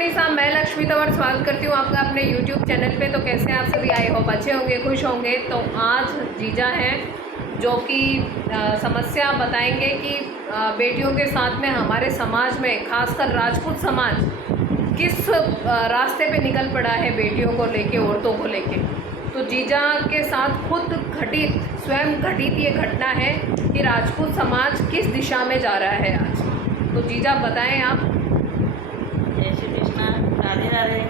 गणेश साहब, मैं लक्ष्मी तंवर स्वागत करती हूँ आपका अपने YouTube चैनल पे। तो कैसे आप सभी आई होप अच्छे होंगे, खुश होंगे। तो आज जीजा हैं जो कि समस्या बताएंगे कि बेटियों के साथ में हमारे समाज में, खासकर राजपूत समाज किस रास्ते पे निकल पड़ा है बेटियों को लेके, औरतों को लेके। तो जीजा के साथ खुद स्वयं घटित ये घटना है कि राजपूत समाज किस दिशा में जा रहा है आज। तो जीजा बताएं आप। जय श्री कृष्णा, राधे राधे।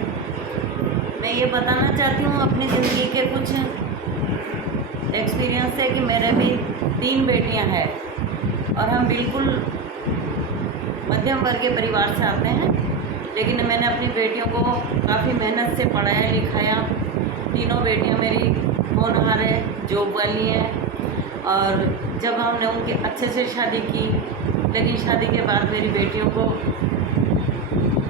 मैं ये बताना चाहती हूँ अपनी ज़िंदगी के कुछ एक्सपीरियंस से कि मेरे भी 3 बेटियाँ हैं और हम बिल्कुल मध्यम वर्ग के परिवार से आते हैं। लेकिन मैंने अपनी बेटियों को काफ़ी मेहनत से पढ़ाया लिखाया। तीनों बेटियाँ मेरी होनहार है, जॉब वाली हैं। और जब हमने उनकी अच्छे से शादी की, लेकिन शादी के बाद मेरी बेटियों को,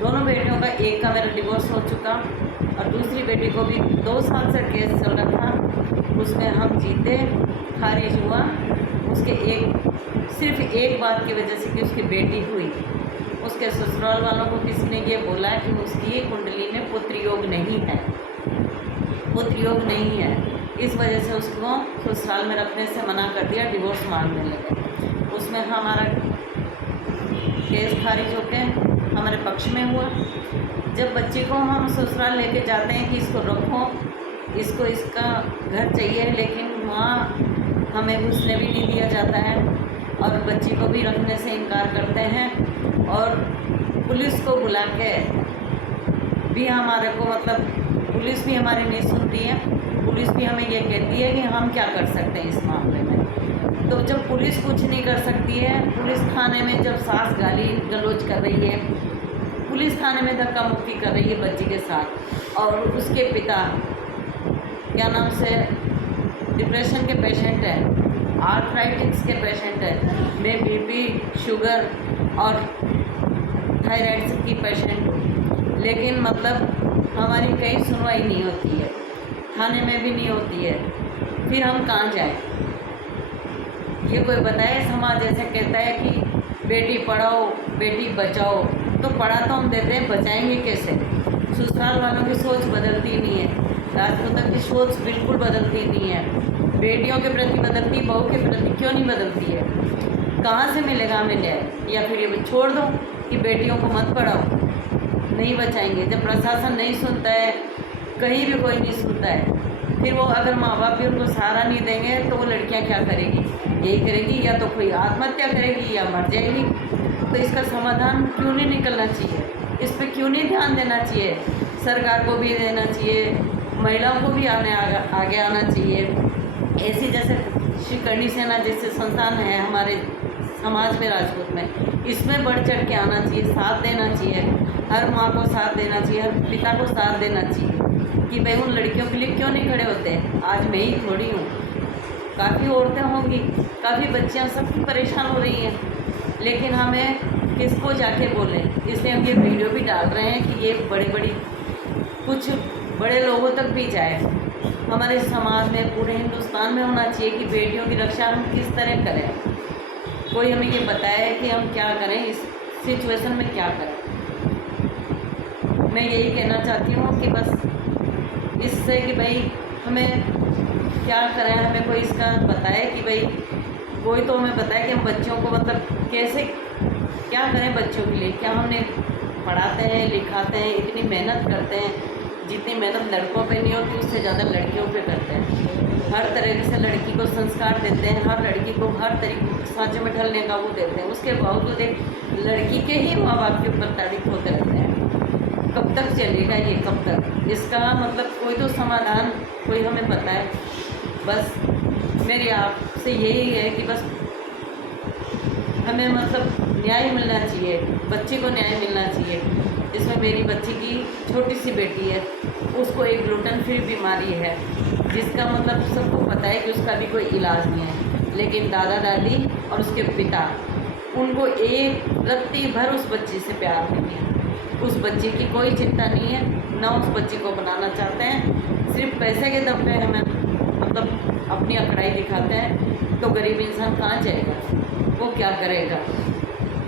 दोनों बेटियों का, एक का मेरा डिवोर्स हो चुका और दूसरी बेटी को भी 2 साल से केस चल रहा था। उसमें हम जीते, खारिज हुआ। उसके सिर्फ एक बात की वजह से कि उसकी बेटी हुई। उसके ससुराल वालों को किसी ने ये बोला कि उसकी कुंडली में पुत्र योग नहीं है, पुत्र योग नहीं है। इस वजह से उसको ससुराल में रखने से मना कर दिया, डिवोर्स मांगने लगे। उसमें हमारा केस खारिज होकर हमारे पक्ष में हुआ। जब बच्चे को हम ससुराल लेके जाते हैं कि इसको रखो, इसको इसका घर चाहिए, लेकिन वहाँ हमें घुसने भी नहीं दिया जाता है और बच्ची को भी रखने से इनकार करते हैं। और पुलिस को बुला के भी हमारे को, मतलब पुलिस भी हमारी नहीं सुनती है। पुलिस भी हमें ये कहती है कि हम क्या कर सकते हैं इस मामले में। तो जब पुलिस कुछ नहीं कर सकती है, पुलिस थाने में जब सास गाली गलौज कर रही है, पुलिस थाने में धक्का मुक्की कर रही है बच्ची के साथ, और उसके पिता क्या नाम से डिप्रेशन के पेशेंट हैं, आर्थराइटिस के पेशेंट हैं, मैं बीपी, शुगर और थायराइड की पेशेंट हूँ। लेकिन मतलब हमारी कहीं सुनवाई नहीं होती है, थाने में भी नहीं होती है। फिर हम कहाँ जाएं? ये कोई बताए? समाज ऐसे कहता है कि बेटी पढ़ाओ, बेटी बचाओ। तो पढ़ा तो हम देते हैं, बचाएंगे कैसे? ससुराल वालों की सोच बदलती नहीं है, राजपूतों की सोच बिल्कुल बदलती नहीं है। बेटियों के प्रति बदलती, बहू के प्रति क्यों नहीं बदलती है? कहाँ से मिलेगा हमें न्याय? या फिर ये छोड़ दो कि बेटियों को मत पढ़ाओ, नहीं बचाएंगे। जब प्रशासन नहीं सुनता है, कहीं भी कोई नहीं सुनता है, फिर वो अगर माँ बाप भी उनको सहारा नहीं देंगे तो वो लड़कियाँ क्या करेगी? यही करेगी, या तो कोई आत्महत्या करेगी या मर जाएगी। तो इसका समाधान क्यों नहीं निकलना चाहिए? इस पर क्यों नहीं ध्यान देना चाहिए? सरकार को भी देना चाहिए, महिलाओं को भी आगे आना चाहिए। ऐसी जैसे श्री करणी सेना जैसे संस्थान है हमारे समाज में, राजपूत में, इसमें बढ़ चढ़ के आना चाहिए, साथ देना चाहिए। हर माँ को साथ देना चाहिए, हर पिता को साथ देना चाहिए कि भाई उन लड़कियों के लिए क्यों नहीं खड़े होते। आज मैं ही थोड़ी हूँ, काफ़ी औरतें होंगी, काफ़ी बच्चियाँ सबकी परेशान हो रही हैं, लेकिन हमें किसको जाके बोलें? इसलिए हम ये वीडियो भी डाल रहे हैं कि ये कुछ बड़े लोगों तक भी जाए। हमारे समाज में, पूरे हिंदुस्तान में होना चाहिए कि बेटियों की रक्षा हम किस तरह करें। कोई हमें ये बताए कि हम क्या करें, इस सिचुएशन में क्या करें। मैं यही कहना चाहती हूँ कि बस इससे कि भाई हमें क्या करें, हमें कोई इसका बताए कि भाई कोई तो हमें बताए कि हम बच्चों को, मतलब कैसे क्या करें बच्चों के लिए। क्या हमने पढ़ाते हैं, लिखाते हैं, इतनी मेहनत करते हैं, जितनी मेहनत लड़कों पे नहीं होती उससे ज़्यादा लड़कियों पे करते हैं। हर तरह से लड़की को संस्कार देते हैं, हर लड़की को हर तरीके सांचे में ढलने का वो देते हैं। उसके बावजूद एक लड़की के ही माँ बाप के ऊपर तारीफ होते रहते हैं। कब तक चलेगा ये, कब तक? इसका मतलब कोई तो समाधान कोई हमें बताए। बस मेरी आपसे यही है कि बस हमें मतलब न्याय मिलना चाहिए, बच्चे को न्याय मिलना चाहिए। इसमें मेरी बच्ची की छोटी सी बेटी है, उसको एक ग्लूटेन फ्री बीमारी है, जिसका मतलब सबको पता है कि उसका भी कोई इलाज नहीं है। लेकिन दादा दादी और उसके पिता, उनको एक रत्ती भर उस बच्ची से प्यार नहीं है। उस बच्ची की कोई चिंता नहीं है, ना उस बच्ची को बनाना चाहते हैं। सिर्फ पैसे के दम पे हमें मतलब अपनी अकड़ाई दिखाते हैं। तो गरीब इंसान कहाँ जाएगा? वो क्या करेगा?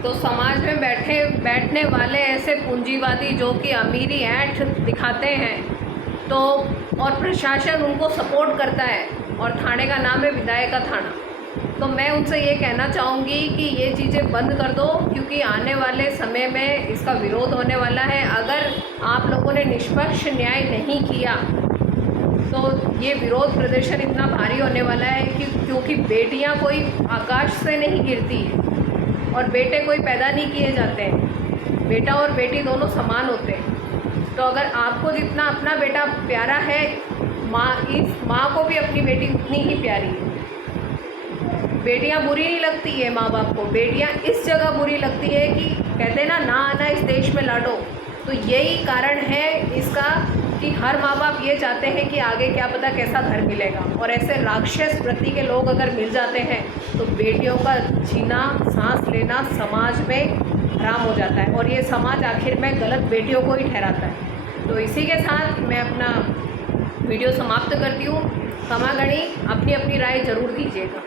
तो समाज में बैठने वाले ऐसे पूंजीवादी जो कि अमीरी ऐंठ दिखाते हैं, तो और प्रशासन उनको सपोर्ट करता है, और थाने का नाम है विधायक का थाना। तो मैं उनसे ये कहना चाहूँगी कि ये चीज़ें बंद कर दो, क्योंकि आने वाले समय में इसका विरोध होने वाला है। अगर आप लोगों ने निष्पक्ष न्याय नहीं किया तो ये विरोध प्रदर्शन इतना भारी होने वाला है कि क्योंकि बेटियां कोई आकाश से नहीं गिरती है और बेटे कोई पैदा नहीं किए जाते हैं। बेटा और बेटी दोनों समान होते हैं। तो अगर आपको जितना अपना बेटा प्यारा है, इस माँ को भी अपनी बेटी उतनी ही प्यारी है। बेटियां बुरी नहीं लगती है माँ बाप को, बेटियां इस जगह बुरी लगती है कि कहते हैं ना आना इस देश में लाडो। तो यही कारण है इसका कि हर माँ बाप ये चाहते हैं कि आगे क्या पता कैसा घर मिलेगा, और ऐसे राक्षस वृत्ति के लोग अगर मिल जाते हैं तो बेटियों का जीना, सांस लेना समाज में हराम हो जाता है, और ये समाज आखिर में गलत बेटियों को ही ठहराता है। तो इसी के साथ मैं अपना वीडियो समाप्त करती हूँ। क्षमा गणी, अपनी अपनी राय ज़रूर दीजिएगा।